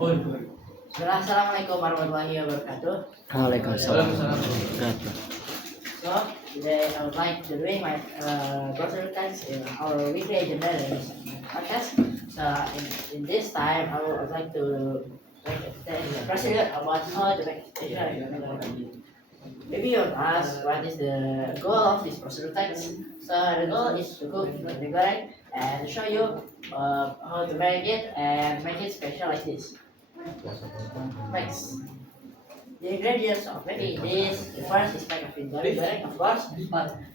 Assalamualaikum warahmatullahi wabarakatuh. Waalaikumsalam warahmatullahi. So today I would like to doing my grocery tax in our weekly agenda podcast. So in this time I would like to make a procedure about how to make it. Maybe you ask what is the goal of this procedure tax. So the goal is to cook the goreng and show you how to make it and make it special like this. Next, the ingredients of making this, the first is pack of goreng, of course,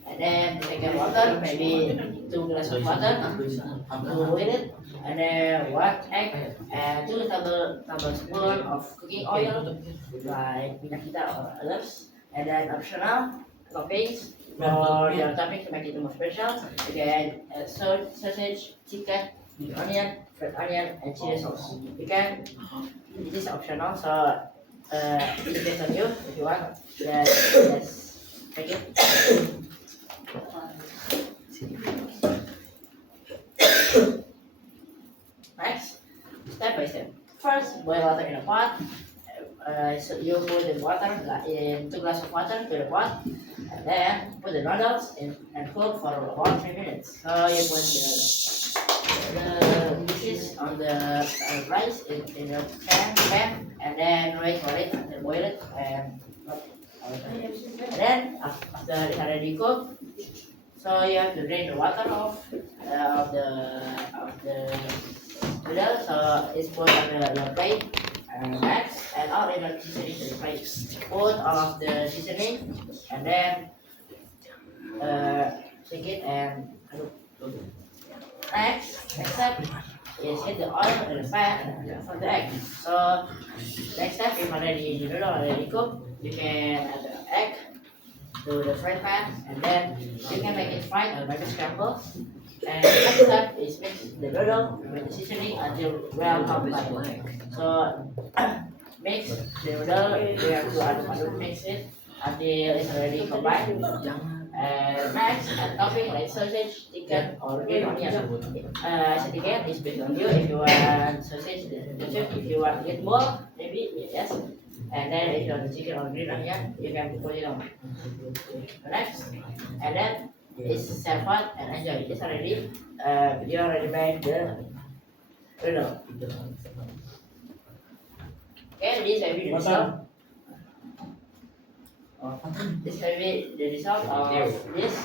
and then take a water, maybe 2 glasses of water to boil it, and then 1 egg, and 2 tablespoon of cooking oil, like minyak kita or others, and then optional toppings for your topping to make it more special. Again, sausage, chicken, onion, fried onion, and chili sauce. You can. It is optional, so it depends on you if you want. Yes, take it. Next, step by step. First, boil water in a pot. So you put the water in 2 glasses of water to the pot, and then put the noodles in and cook for about 3 minutes. So you put the dishes on the rice in the pan, and then wait for it until boil it, and then after it's already cooked, so you have to drain the water off of the noodle, so it's put on the plate. And next, add all the seasoning to the plate. Put all of the seasoning, and then shake it and next step is hit the oil in the pan for the egg. So next step, if already the noodle already cooked, you can add the egg to the frying pan, and then you can make it fried or maybe scrambled. And next step is mix the noodle with the seasoning until well combined. So mix the noodle, we have to add mix it until it's already combined. And next, add topping like sausage, chicken, or green onion. As again, it's based on you. If you want sausage, if you want it more, maybe yes. And then if you want the chicken or green onion, you can put it on. Next, and then it's served and enjoy. It's already, you already made the noodle. Okay, this will be the result. This will be the result of this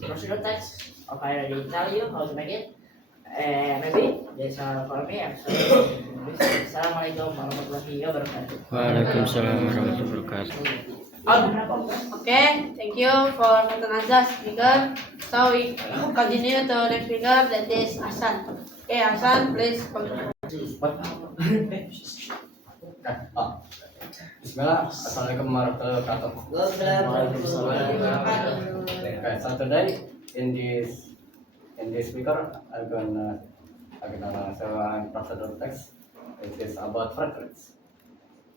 procedure text of I already tell you how to make it. Maybe that's all for me. I'm sorry. Assalamualaikum warahmatullahi wabarakatuh. Waalaikumsalam warahmatullahi wabarakatuh. Okay, thank you for Mr. speaker. So we continue to next speaker, that is Hasan. Okay, Hasan, please continue. Bismillah, Assalamualaikum warahmatullahi wabarakatuh. Okay, so today in this speaker, I'm gonna show a procedure text. It is about fragrance.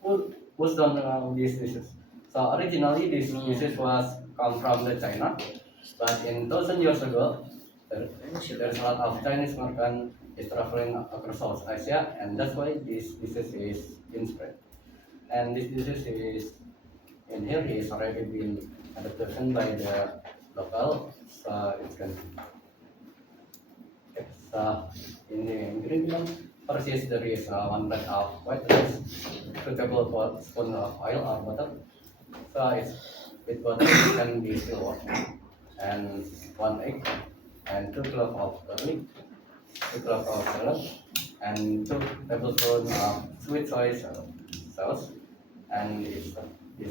Who's done these dishes? So originally this dishes was come from the China, but in 1,000 years ago, there's a lot of Chinese merchant is traveling across South Asia, and that's why this dishes is inspired. And this disease is in here is already been adapted by the local, so it can. Okay, so in the ingredient, first is there is 1 bag of white rice, 2 tablespoons of oil or butter. So it's with butter can be still and 1 egg, and 2 cloves of garlic, 2 cloves of salad, and 2 tablespoons of sweet soy sauce, and it's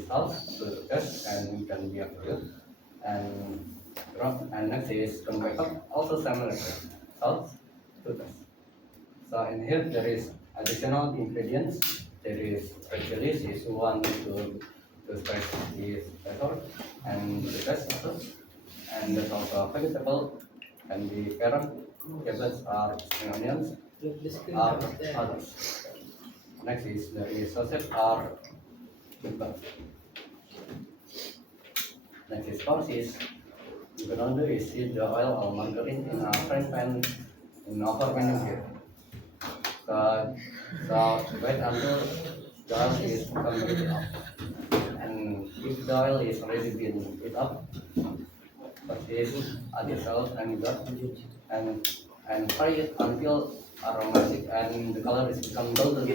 salt to taste and can be approved. And next is pepper, also similar salt to taste. So in here there is additional ingredients. There is red chilies if you want to spice this pepper and the taste also. And there's also vegetable can be carrot, cabbage, or spring onions, or others. Next is there is sausage or pepper. Next is sauce. You can do is heat the oil or margarine in a frying pan in over menu here. So, wait until the oil is completely up. And if the oil is already been heat up, put this add the salt and God and fry it until aromatic and the color is become golden.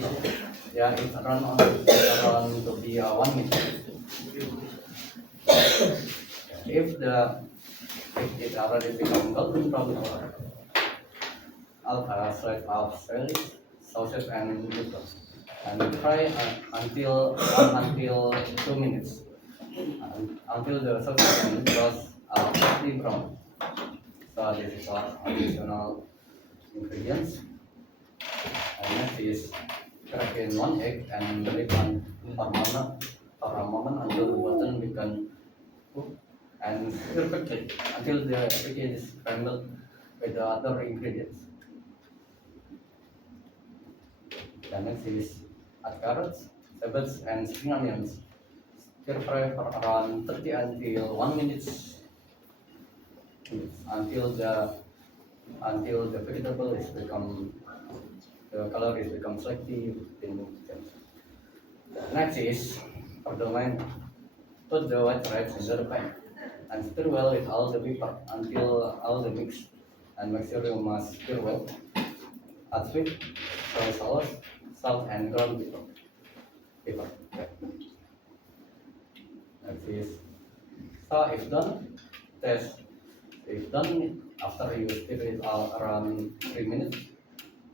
Yeah, it's around to be 1 minute. If it already become golden brown color, I'll slide off sauces and noodles and fry until 2 minutes until the sauces and noodles are slightly brown. So this is our additional ingredients. And next is crack in 1 egg and leave on for a moment until the button become cook and stir quickly until the egg is scrambled with the other ingredients. The next is add carrots, cabbage, and spring onions. Stir fry for around 30 until 1 minute until the vegetable is become the color is become slightly pink. Next is for the wine. Put the white rice in the pan and stir well with all the pepper until all the mix and make sure you must stir well. Add sweet, soy sauce, salt and ground pepper. Next is so if done, test. If done after you stir it around 3 minutes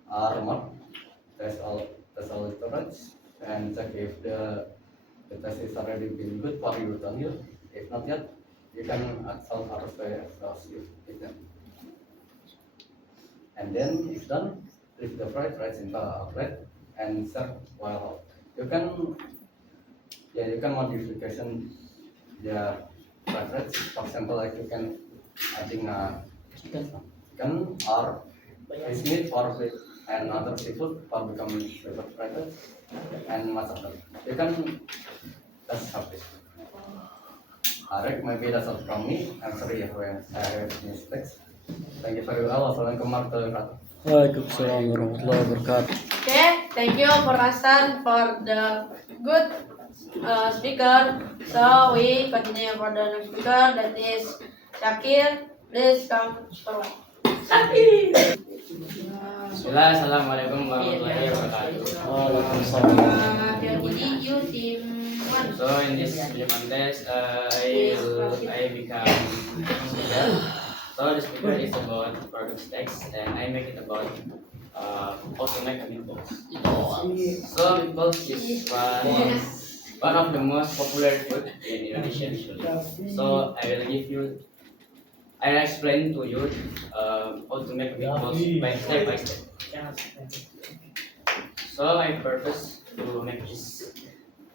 or more, test all the rice and check if the test is already been good for you to heal. If not yet, you can add salt or soy sauce if then. And then if done, leave the fried rice in the plate and serve while hot. You can modification the fried rice. For example, like you can adding chicken or fish meat or with and other seafood for becoming flavored fried rice and masala. You can just have this. Alright, maybe that's all from me. I'm sorry if I have mistakes. Thank you very much. Wassalamualaikum warahmatullahi wabarakatuh. Waalaikumsalam warahmatullahi wabarakatuh. Okay, thank you for Hasan for the good speaker. So we continue for the next speaker, that is Shakir. Please come forward. Shakir. Bismillah, assalamualaikum warahmatullahi wabarakatuh. Waalaikumsalam. You team one. So in this video contest, I become speaker. So the speaker is about product text, and I make it about how to make a meatballs. So meatballs is one of the most popular food in Indonesia usually. So I'll explain to you how to make meatballs step by step. So my purpose to make this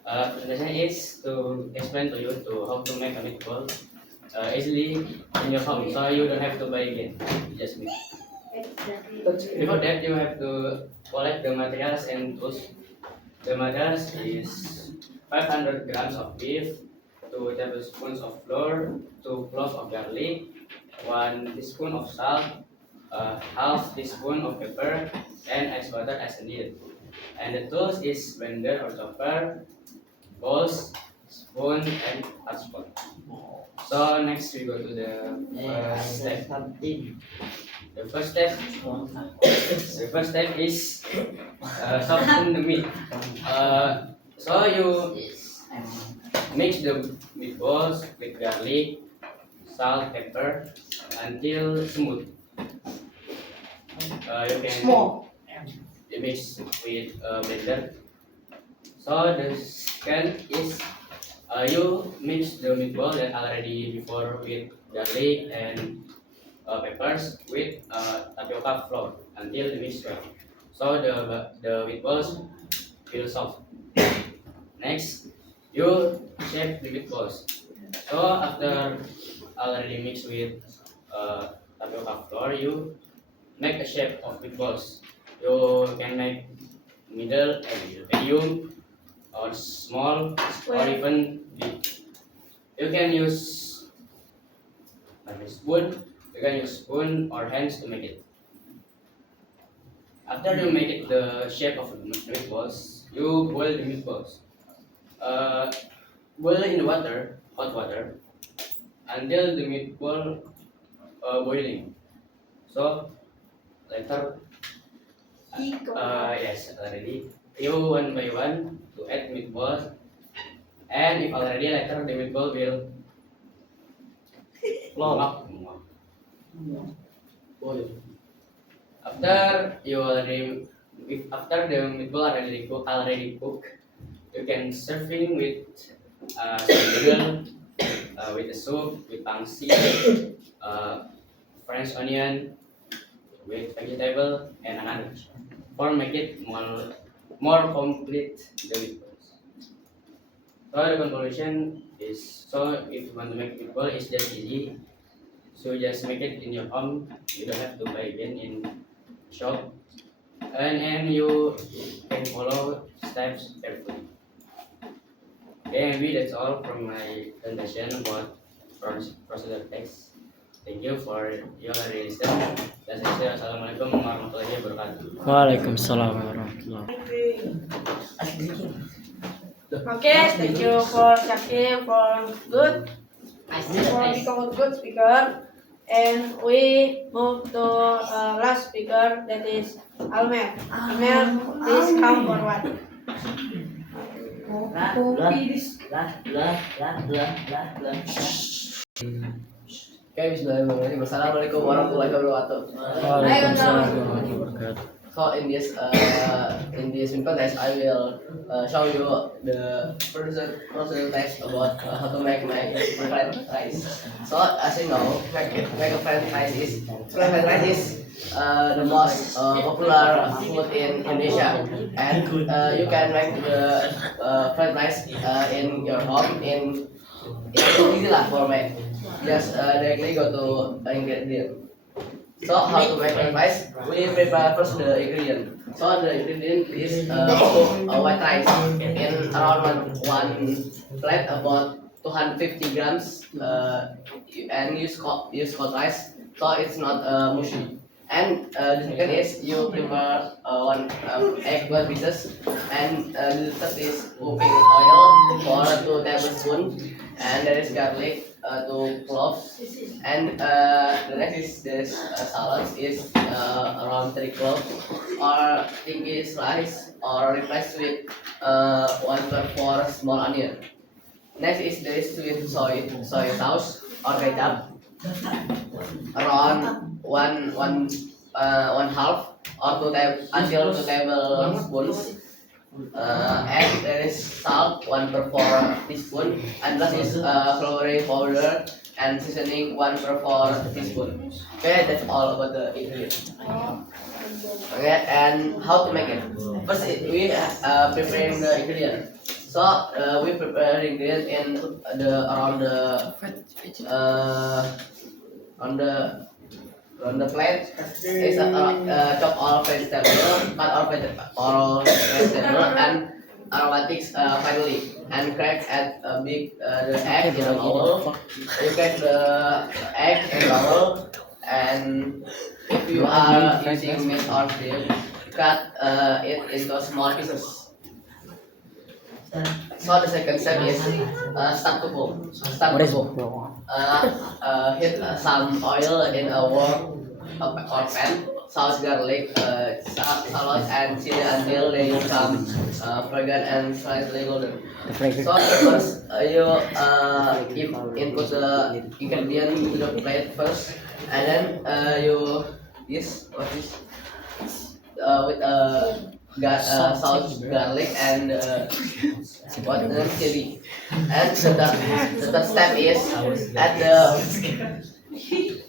presentation is to explain to you how to make a meatball easily in your home, so you don't have to buy again. Just make. Before that, you have to collect the materials and tools. The materials is 500 grams of beef, 2 tablespoons of flour, 2 cloves of garlic, 1 teaspoon of salt, half teaspoon of pepper, and ice water as needed. And the tools is blender or chopper, bowls, spoon, and hot spot. So next we go to the first step. The first step is soften the meat. So you mix the meatballs with garlic, salt, pepper until smooth. You can mix with blender. So the second is you mix the meatball that already before with garlic and peppers with tapioca flour until the mix well. So the meatballs will soft. Next, you shape the meatballs. So after already mixed with tapioca flour, you make a shape of meatballs. You can make middle and medium or small or even big. You can use like a spoon. You can use spoon or hands to make it. After you make it the shape of the meatballs, you boil the meatballs. Boil in the water, hot water, until the meatball boiling. So later, yes, already you one by one to add meatball, and if already later the meatball will blow up. Boil. After you already, if after the meatball already cook, you can serving with some noodle, with the soup, with pangsi, uh, French onion, with vegetable and another for make it more complete the meatballs. So the conclusion is, so if you want to make meatball, it's just easy. So just make it in your home. You don't have to buy again in shop, and you can follow steps carefully. Okay, maybe that's all from my presentation about procedure text. Thank you for your listen. Dan saya assalamualaikum warahmatullahi wabarakatuh. Waalaikumsalam warahmatullahi Okay, thank you for Shakir for good, for become a good speaker. And we move to last speaker, that is Almer. Almer, please come forward. Okay, bismillahirrahmanirrahim. Assalamualaikum warahmatullahi wabarakatuh. Waalaikumsalam warahmatullahi wabarakatuh. So in this simple test, I will show you the procedure test about how to make my fried rice. So as you know, make a fried rice is the most popular food in Indonesia, and you can make the fried rice in your home in easy lah for make. Just directly go to ingredient. So how to make fried rice? We prepare first the ingredient. So the ingredient is white rice in around one plate about 250 grams, and use cold rice, so it's not mushy. And the second is you prepare one egg 1 pieces, and the third is cooking oil for 2 tablespoons, and there is garlic 2 cloves, and the next is this salad is around 3 cloves, or thingy slice, or replace with 1/4 small onion. Next is this sweet soy sauce or ketchup, around one half or until 2 tablespoons. And there is salt 1/4 teaspoon, and that is flavouring powder and seasoning 1/4 teaspoon. Okay, that's all about the ingredients. Okay, and how to make it? First, we preparing the ingredient. So we prepare the ingredient in on the plate is chop all vegetable, cut all vegetable, and aromatics finally, and crack the egg in a bowl. You crack the egg in a bowl, and if you are using meat or beef, cut it into small pieces. So the second step is start to cook. Heat some oil in a wok or pan. Salt, garlic, salad, and chili until they become fragrant and slightly golden. So first you input the ingredient into the plate first, and then you with salt, garlic, and chili. And the third step is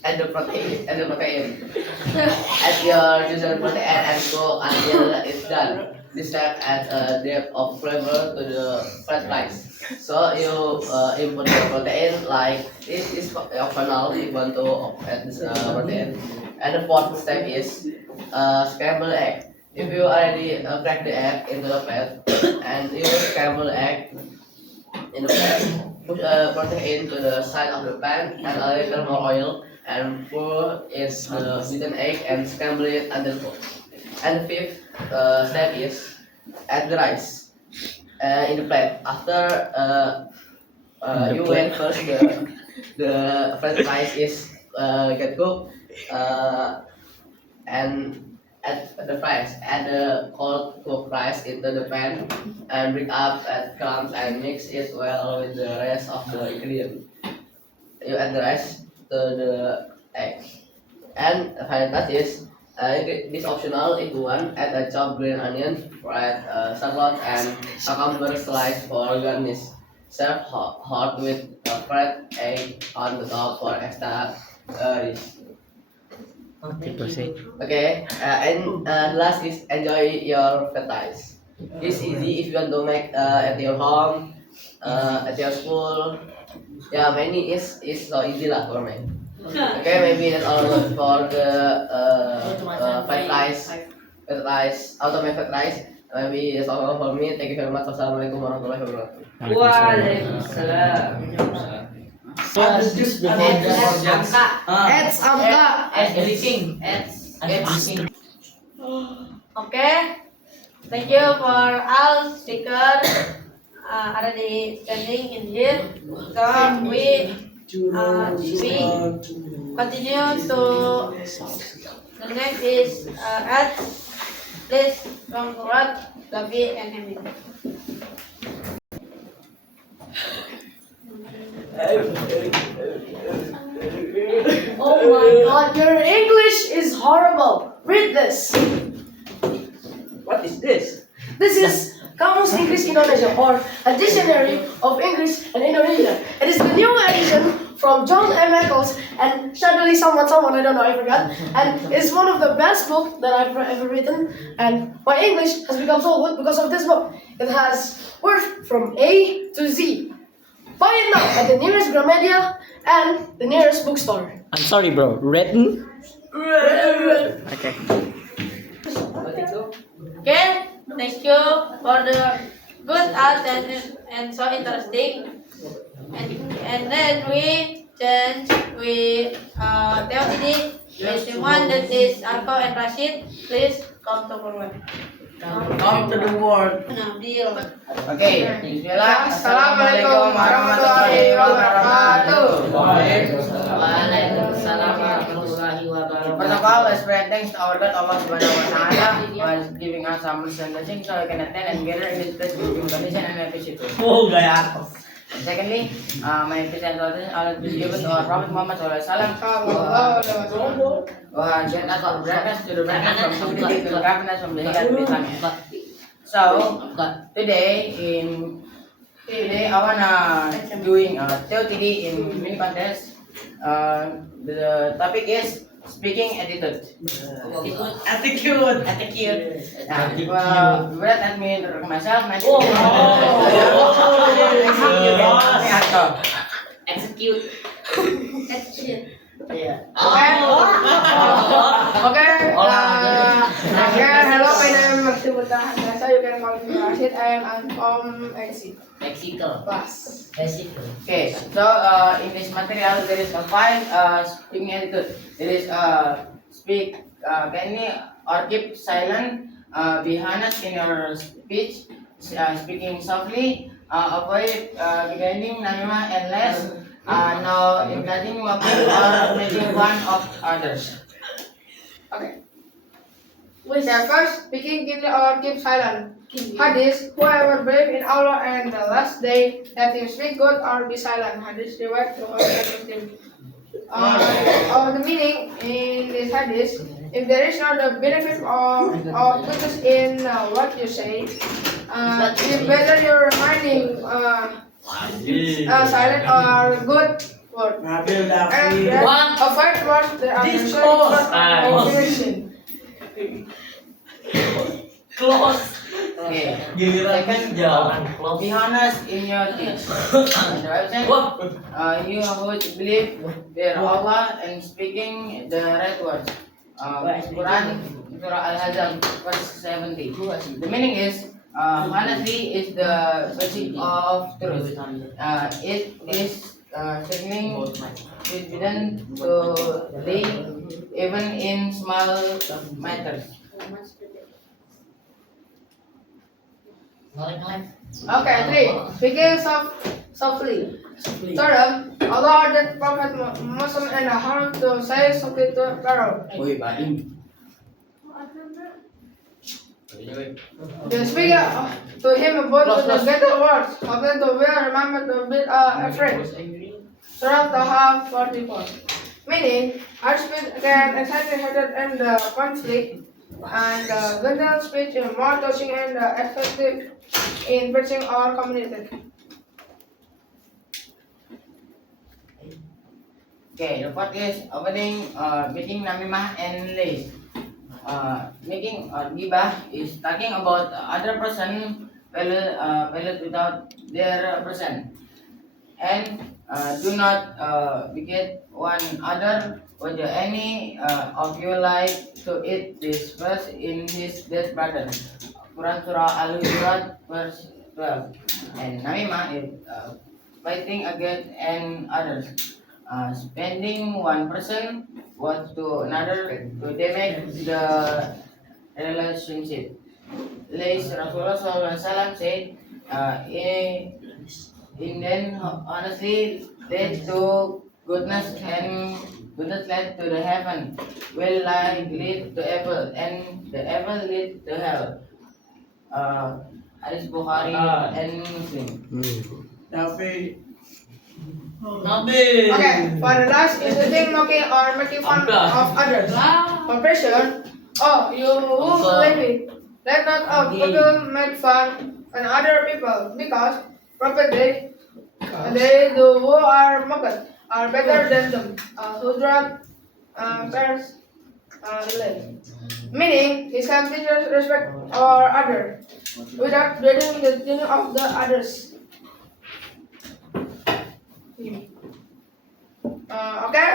add the protein. Add your usual protein and cook until it's done. This step adds a depth of flavor to the fried rice. So you input the protein, like it is optional if you want to add this protein. And the fourth step is scrambled egg. If you already crack the egg into the pan, and you scramble the egg in the pan, put protein to the side of the pan, and a little more oil, and pour in the beaten egg and scramble it until cooked. And the fifth step is add the rice in the plate. After you wait first the fried rice is get cooked and add the rice, add the cold cooked rice into the pan and bring up add crumbs and mix it well with the rest of the ingredient. You add the rice to the egg. And final touch is this optional. If you want, add a chopped green onion, fried shallot, and cucumber slice for garnish. Serve hot with a fried egg on the top for extra rich. Okay, proceed. Okay, and last is enjoy your fried rice. It's easy if you want to make at your home, at your school. Yeah, many is so easy lah for me. Okay, maybe that's all for the fried rice, automated fried rice. Maybe that's all for me. Thank you very much. Wassalamualaikum warahmatullahi wabarakatuh. Waalaikumsalam. Ads angka. Everything. Everything. Okay. Thank you for all speakers already standing in here. So we continue to the next is at please come forward, Gavi and Emily. Oh my god, your English is horrible. Read this. What is this? This is Kamus English Indonesia, or a dictionary of English and Indonesia. It is the new edition from John M. Eccles and suddenly someone, I don't know, I forgot. And it's one of the best books that I've ever written. And my English has become so good because of this book. It has words from A to Z. Buy it now at the nearest Gramedia and the nearest bookstore. I'm sorry, bro. Written? Okay. Okay, thank you for the good art and so interesting. And then we change with Teodidi with the one that is Arko and Rashid. Please come to forward. Come to the world. Nah, deal. Okay, bismillah. Assalamualaikum warahmatullahi wabarakatuh. Waalaikumsalam warahmatullahi wabarakatuh. First of all, let's pray thanks to our God, Allah Subhanahu wa Ta'ala, for giving us some blessing so we can attend and gather in this place with donation and appreciate it. Oh, gaya. Secondly, my peace and salvation are given to our Prophet Muhammad sallallahu alaihi wasallam. Grant us all brightness to the brightness from stupidity to the darkness from the hidayah to Islam. So today I wanna doing TOTD in mini contest. The topic is speaking attitude. Attitude. Berat let me introduce myself. Execute. Yeah. Okay. Hello, my name is Maksud Handasa. You can call me Rashid, and I'm from Mexico. class. Okay, so in this material there is a five speaking attitude. There is speak kindly or keep silent, be honest in your speech, speaking softly, avoid beginning namima and less, no imitating mocking or making fun of others. Okay. We start first, speaking kindly or keep silent. Hadis, whoever believes in Allah and the last day, let him speak good or be silent. Hadis riwayat Bukhari and Muslim. The meaning in this hadis, if there is not the benefit of goodness in what you say, it's better you're reminding silent or good word. And avoid words that are mentioned. Okay. Second, be honest in your speech. You would believe in Allah and speaking the right words. Quran Surah Al-Hazm verse 70. The meaning is honesty is the pursuit of truth. It is turning forbidden to lie even in small matters. Okay, 3. Speaking softly. Third, Allah ordered Prophet Muhammad and Harun to say softly to Pharaoh. Woi, baing. They speak to him about the better words, according to will remember to be afraid. Surah Taha 44. Meaning, our speech can exaggerated in the conflict, and gentle speech is more touching and effective in preaching our community. Okay, the fourth is opening meeting namimah and lies. Making gibah is talking about other person valid without their person, and do not beget one other. Would any of you like to eat this verse in his dead brother? Quran Surah Al-Hujurat verse 12. And namimah is fighting against and others. Spending one person was to another to damage the relationship. Lays Rasulullah SAW said, in then honestly led to goodness and goodness led to the heaven, will lie lead to evil and the evil lead to hell. Hadis Bukhari and Muslim. Okay, for the last is using mocking or making fun of others. Compression. Oh, you who believe it. Let not of people make fun on other people because prophet they who are mocked are better than them. Hudrat verse 11. Meaning, Islam teaches respect or other without dreading the thinking of the others. Okay,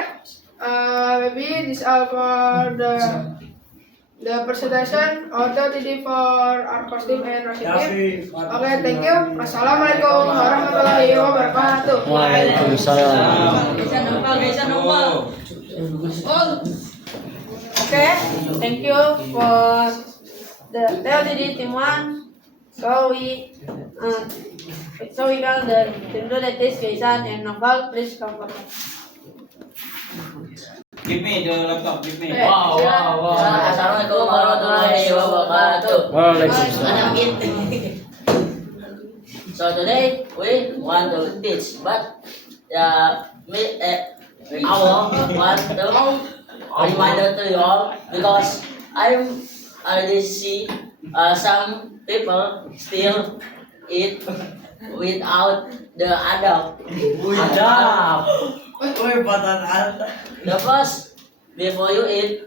maybe this all for the presentation atau tadi for our costume and Rashidin. Okay, thank you. Assalamualaikum warahmatullahi wabarakatuh. Waalaikumsalam. Okay, thank you for the LGD team 1. So we got the Tinder that is Kaisan and Naval. Please come forward. Give me the laptop, give me. Assalamualaikum warahmatullahi wabarakatuh. Waalaikumsalam. So today we want to teach, but our want to reminder to you all because I already see some people still eat without the adab. The first, before you eat,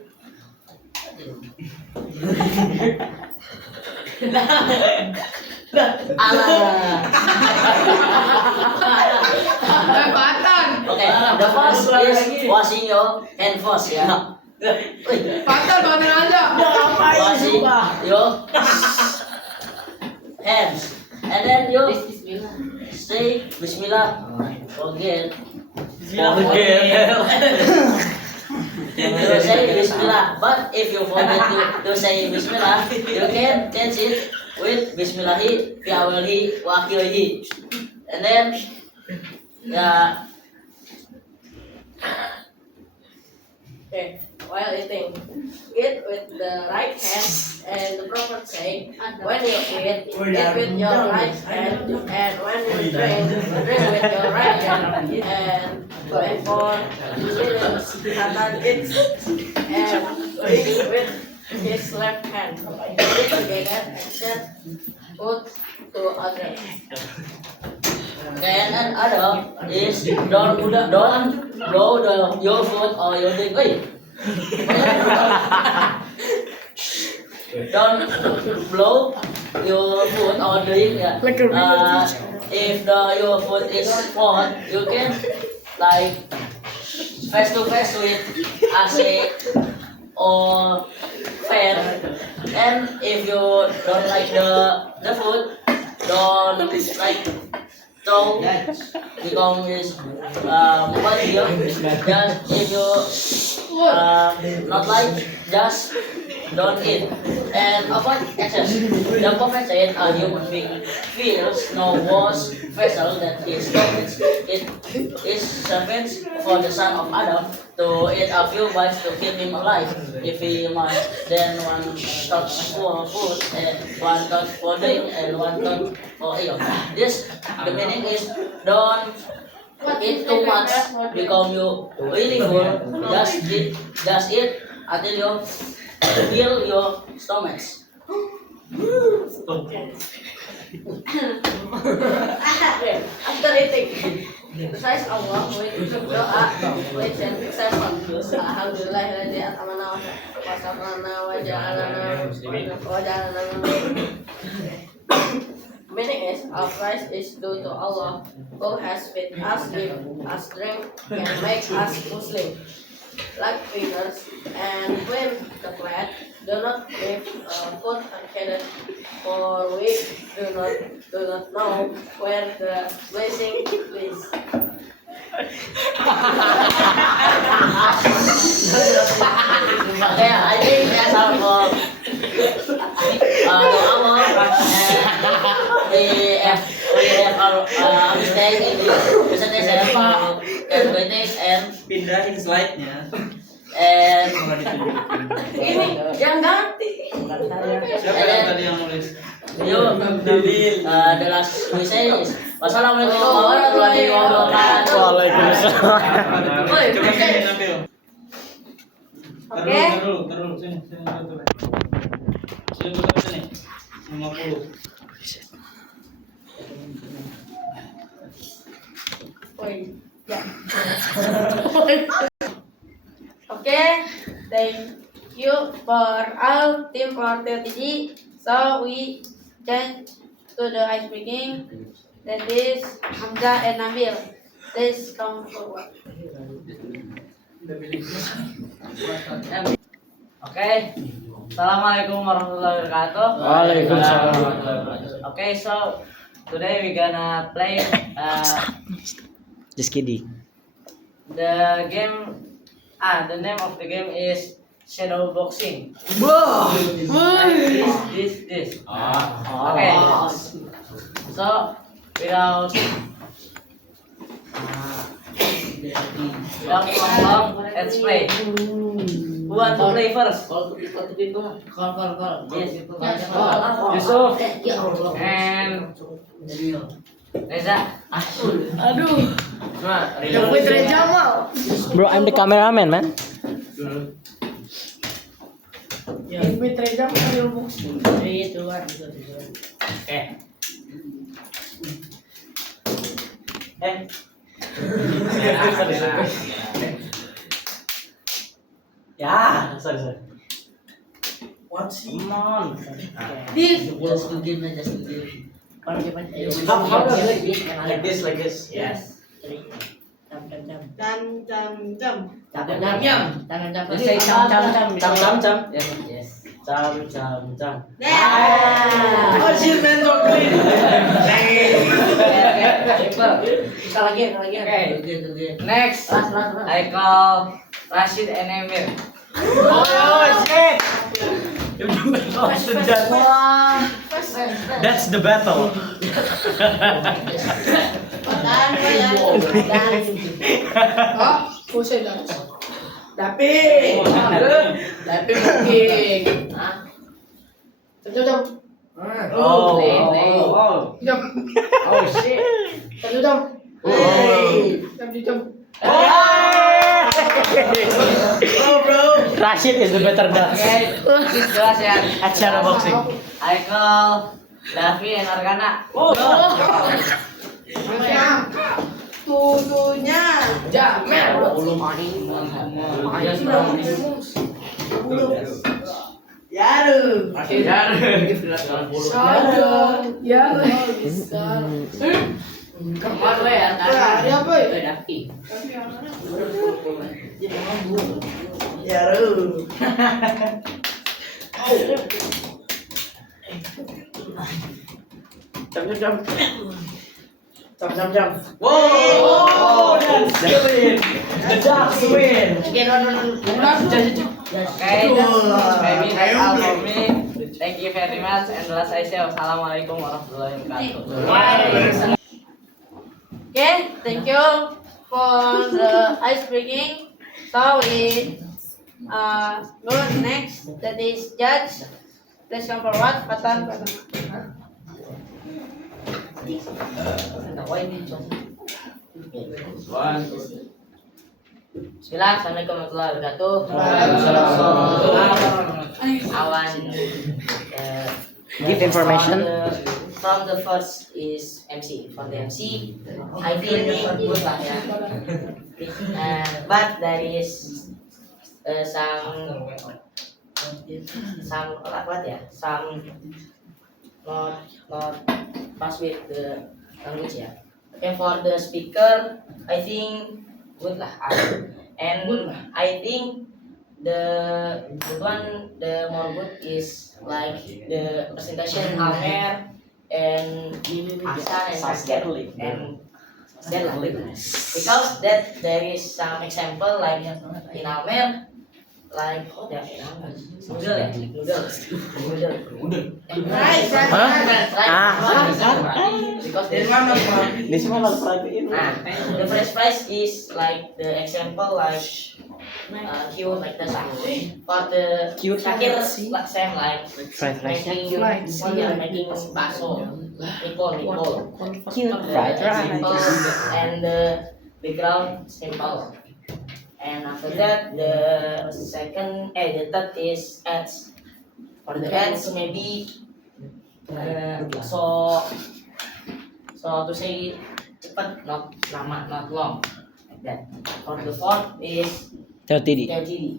okay, the first is washing your hand first, ya. Washing your hands, and then you say Bismillah. Forget. You say Bismillah, but if you forget to say Bismillah, you can change it with Bismillahi, fi awalihi, wa akhirihi, and then Okay, while eating, eat with the right hand, and the prophet say, when you eat with your right hand, and when you drink with your right hand, and for Satan eats and drink with his left hand. Eat together and share food to others. Okay, and other is don't blow your food or your drink. Wait. Don't blow your food or drink. If your food is hot, you can like face to face with AC or fan. And if you don't like the food, don't like So become is mobile here. Just if you not like, just don't eat and avoid excess. The prophet said a human being feels no worse vessel that his stomach. It is sufficient for the son of Adam to eat a few bites to keep him alive. If he must, then one touch for food and one touch for drink and one touch for ale. This the meaning is don't eat too much because you really full. Just eat until you fill your stomachs. After eating, besides Allah, we doa with an example. Alhamdulillahilladzi at'amana wa saqana wa ja'alana Meaning is, our price is due to Allah, who has fed us, give us drink, and make us Muslim, like fingers, and clean the plate. Do not leave food unclean, for we do not know where the blessing is. Okay, I think that's all for Allah, and we have our mistake in this presentation for British and Pindahin slide-nya. and Ini yang ganti. Siapa yang tadi yang nulis? the last we say is wassalamualaikum warahmatullahi wabarakatuh. Waalaikumsalam. Coba sini ambil. Oke. Taruh, sini tutup. Sini tutup sini. 50. Okay, thank you for all team for TTG. So we change to the ice breaking. That is Hamza and Nabil. Please come forward. Okay. Assalamualaikum warahmatullahi wabarakatuh. Waalaikumsalam. Okay, so today we gonna play Just kidding. the game. The name of the game is shadow boxing. This. Okay. So without let's play. Who want to play first? Call. Yes. Yusuf and Reza. Aduh, Nah, yang Putri Jamal. Bro, I'm the cameraman, man. Yang Putri Jamal real boxing. 3, 2, 1, Okay. Ya, sorry. Come on. This. Just to give. How does like this? Yes. Jam. Let's say jam. Yes. Yes. Jam. Yeah. Oh, she's meant to play. Kita lagi. Okay. Next, I call Rashid and Emir. Oh shit! That's the battle. Ah, pusing dah. Tapi boxing. Jam. Oh. Jam. Oh shit. Jam. Rashid is the better dance. Okay, this kelas ya. At shadow boxing. I call Davi and Argana. Tutunya. Jamel. Yaru. Sadar. Ya. Kemana lo ya? Hari apa ya? Davi. Yaru. Jam. Jump. Whoa! That's win. The Ducks win. Okay, no. Just. Okay, maybe that's all for me. Thank you very much. And last I say, wassalamualaikum warahmatullahi wabarakatuh. Okay, thank you for the ice breaking. So we go next. That is judge. Please come forward. Patan. One. Bismillah, Assalamualaikum warahmatullahi wabarakatuh. Give information. From the first is MC. From the MC, I think good lah ya. But there is some what ya? Some not pass with the language ya. Okay, for the speaker, I think good lah. And I think the more good is like the presentation Almer and Hasan and Sasker and that lah. Because that there is some example like in Almer like noodle. Right. Because This one will private. the first price is like the example like cute like the for the Shakir like same like Fried rice. making bakso Nicole Cute fried simple rice. and the background simple. And after that, the third is ads. For the ads, maybe so to say cepat, not lama, not long, like that. For the fourth is Theo TD. team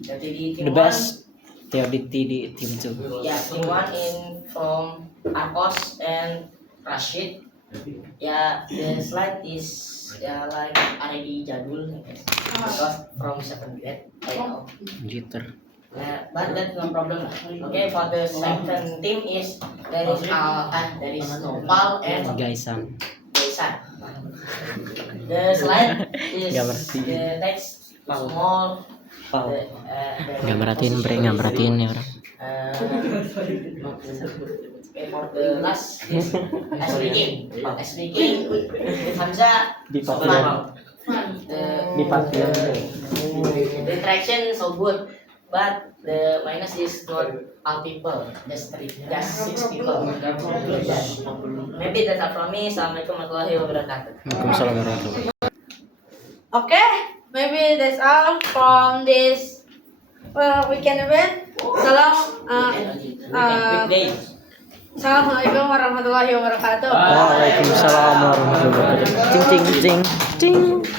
The best Theo TD team 2. Yeah, team one in from Arcos and Rashid. Yeah, the slide is like already jadul, I guess. Because from 7th grade, I know. Jitter. But that's no problem. Okay, for the second team is there is Nopal and Gaisan. Gaisan. The slide is Nggak ngerti. the text small. Nggak merhatiin ya orang. Okay, for the last is speaking with Hamza. The interaction so good, but the minus is not all people, just 6 people. Maybe that's all from me. Assalamualaikum warahmatullahi wabarakatuh. Waalaikumsalam warahmatullahi wabarakatuh. Okay, maybe that's all from this weekend event. Weekday. Assalamualaikum warahmatullahi wabarakatuh. Waalaikumsalam warahmatullahi wabarakatuh. Ting ting ting ting.